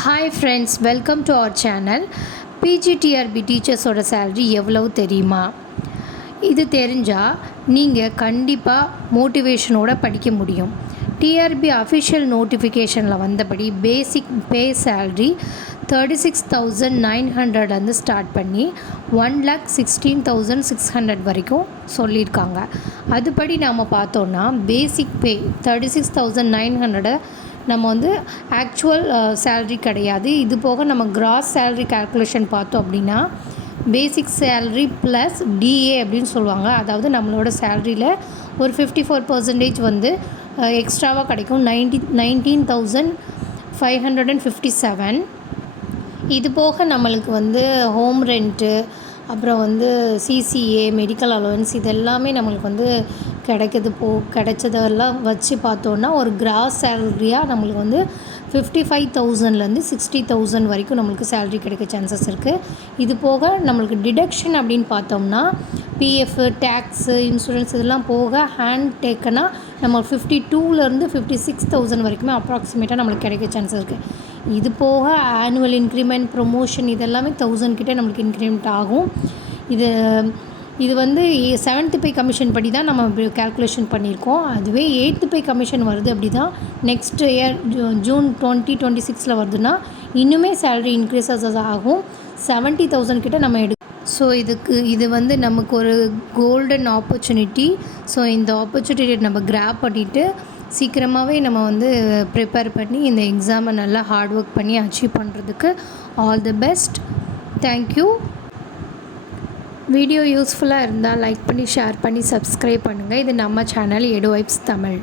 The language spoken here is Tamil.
Hi friends, welcome to our channel. PGTRB டீச்சர்ஸோட சேலரி எவ்வளவு தெரியுமா? இது தெரிஞ்சால் நீங்கள் கண்டிப்பாக மோட்டிவேஷனோட படிக்க முடியும். டிஆர்பி அஃபிஷியல் நோட்டிஃபிகேஷனில் வந்தபடி பேசிக் பே சேல்ரி 36,900 ஸ்டார்ட் பண்ணி 1,16,600 வரைக்கும் சொல்லியிருக்காங்க. அதுபடி நாம் பார்த்தோன்னா பேசிக் பே 36,900 நம்ம வந்து ஆக்சுவல் சேல்ரி கிடையாது. இது போக நம்ம கிராஸ் சேல்ரி கால்குலேஷன் பார்த்தோம் அப்படின்னா பேசிக் சேல்ரி ப்ளஸ் டிஏ அப்படின்னு சொல்லுவாங்க. அதாவது நம்மளோட சேல்ரியில் ஒரு 54% வந்து எக்ஸ்ட்ராவாக கிடைக்கும். 19,557. இது போக நம்மளுக்கு வந்து ஹோம் ரெண்ட்டு, அப்புறம் வந்து சிசிஏ, மெடிக்கல் அலோவன்ஸ் இது எல்லாமே நம்மளுக்கு வந்து கிடைச்சதெல்லாம் வச்சு பார்த்தோன்னா ஒரு கிராஸ் சேலரியாக நம்மளுக்கு வந்து 55,000லேருந்து 60,000 வரைக்கும் நம்மளுக்கு சேலரி கிடைக்க சான்சஸ் இருக்குது. இது போக நம்மளுக்கு டிடக்ஷன் அப்படின்னு பார்த்தோம்னா பிஎஃப், டேக்ஸு, இன்சூரன்ஸ் இதெல்லாம் போக ஹேண்ட் டேக்கனாக நம்ம 52லேருந்து 56,000 வரைக்குமே அப்ராக்சிமேட்டாக நம்மளுக்கு கிடைக்க சான்சஸ் இருக்குது. இது போக ஆனுவல் இன்க்ரிமெண்ட், ப்ரொமோஷன் இதெல்லாமே 1000 கிட்டே நம்மளுக்கு இன்க்ரிமெண்ட் ஆகும். இது வந்து 7th பே கமிஷன் படி தான் நம்ம கால்குலேஷன் பண்ணியிருக்கோம். அதுவே 8th பே கமிஷன் வருது அப்படி தான் நெக்ஸ்ட் இயர் ஜூன் 2026 வருதுன்னா இன்னுமே சேலரி இன்க்ரீஸஸ் ஆகும். 70,000 கிட்ட நம்ம ஸோ இது வந்து நமக்கு ஒரு கோல்டன் ஆப்பர்ச்சுனிட்டி. ஸோ இந்த ஆப்பர்ச்சுனிட்டியை நம்ம கிராப் பண்ணிவிட்டு சீக்கிரமாகவே நம்ம வந்து ப்ரிப்பேர் பண்ணி இந்த எக்ஸாமை நல்லா ஹார்ட் ஒர்க் பண்ணி அச்சீவ் பண்ணுறதுக்கு all the best. Thank you. Video யூஸ்ஃபுல்லாக இருந்தால் லைக் பண்ணி, ஷேர் பண்ணி, சப்ஸ்கிரைப் பண்ணுங்கள். இது நம்ம சேனல் எடு வைப்ஸ் தமிழ்.